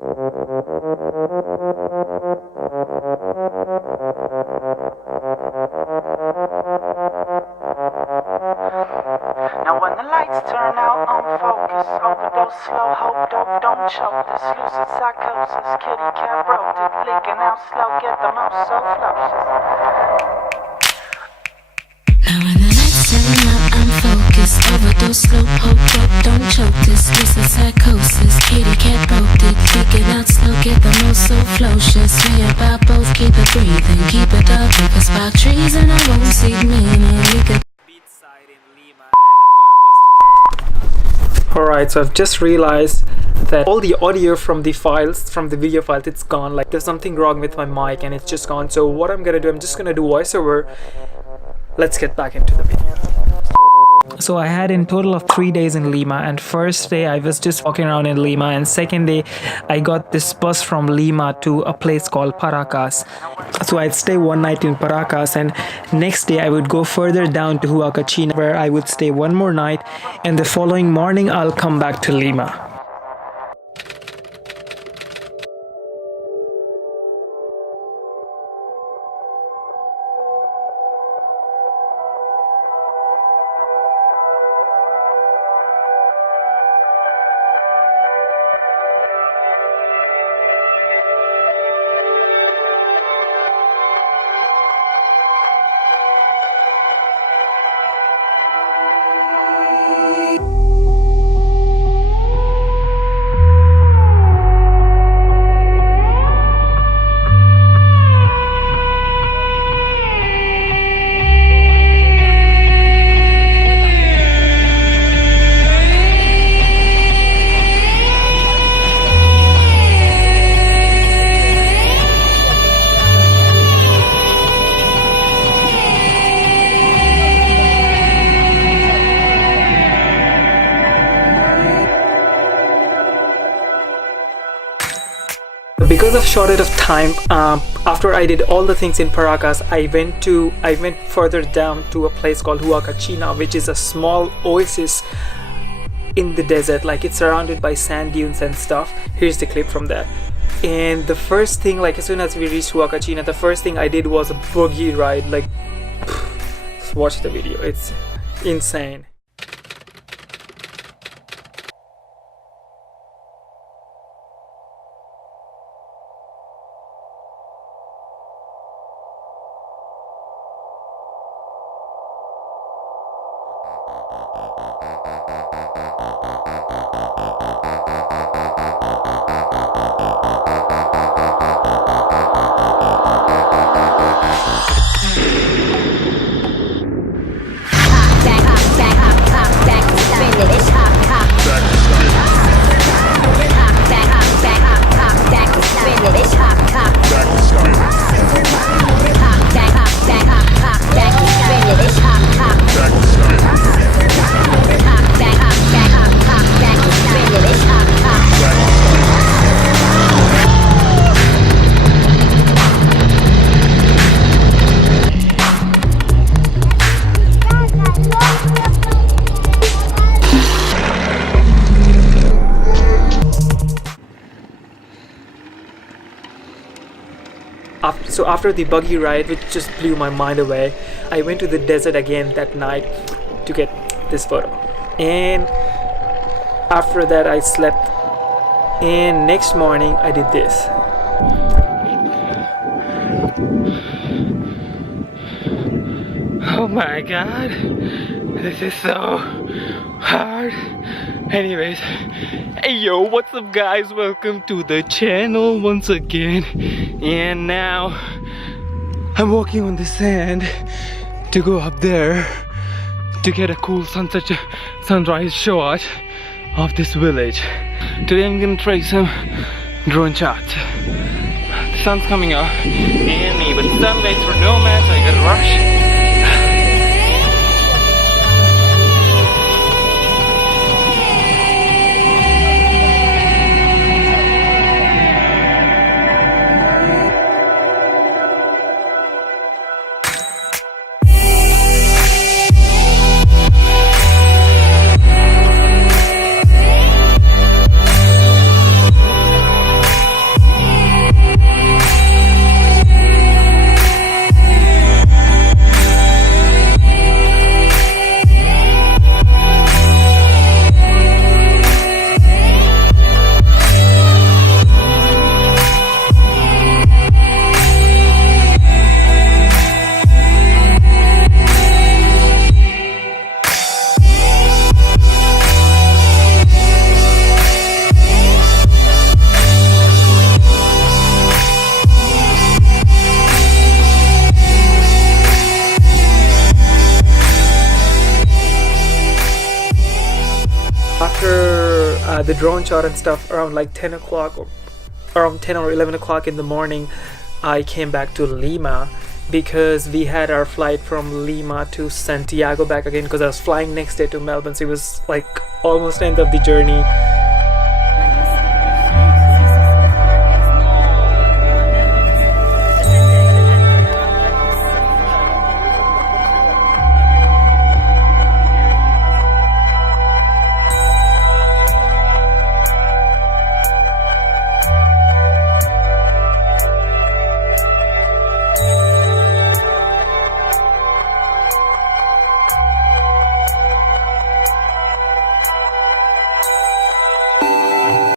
Now when the lights turn out on focus, overdose, slow, hope, dope, don't choke this. Lucid psychosis, kitty cat broke it, leaking out slow, get the most so flocious. Now when the lights turn out I'm focused, overdose, slow, hope, dope, don't choke this. Lucid psychosis, kitty cat broke it, leaking out slow, get the most so flocious. We about both, keep it breathing, keep it up, because about treason I won't see meaning. We could Alright, so I've just realized that all the audio from the files, from the video files, it's gone. Like there's something wrong with my mic and it's just gone. So what I'm gonna do, I'm just gonna do voiceover. Let's get back into the video. So I had in total of 3 days in Lima, and first day I was just walking around in Lima, and second day I got this bus from Lima to a place called Paracas. So I'd stay one night in Paracas, and next day I would go further down to Huacachina, where I would stay one more night, and the following morning I'll come back to Lima. Because of shortage of time, after I did all the things in Paracas, I went further down to a place called Huacachina, which is a small oasis in the desert. Like it's surrounded by sand dunes and stuff. Here's the clip from that. And the first thing, like as soon as we reached Huacachina, the first thing I did was a buggy ride. Like, watch the video, it's insane. So after the buggy ride, which just blew my mind away, I went to the desert again that night to get this photo. And after that I slept, and next morning I did this. Oh my god, this is so hard. Anyways, hey yo, what's up guys, welcome to the channel once again. And now I'm walking on the sand to go up there to get a cool sunrise shot of this village. Today I'm gonna try some drone shots. The sun's coming up and me, but sun waits for no man, so I gotta rush. the drone shot and stuff around like 10 o'clock or around 10 or 11 o'clock in the morning. I came back to Lima because we had our flight from Lima to Santiago back again, because I was flying next day to Melbourne, so it was like almost end of the journey.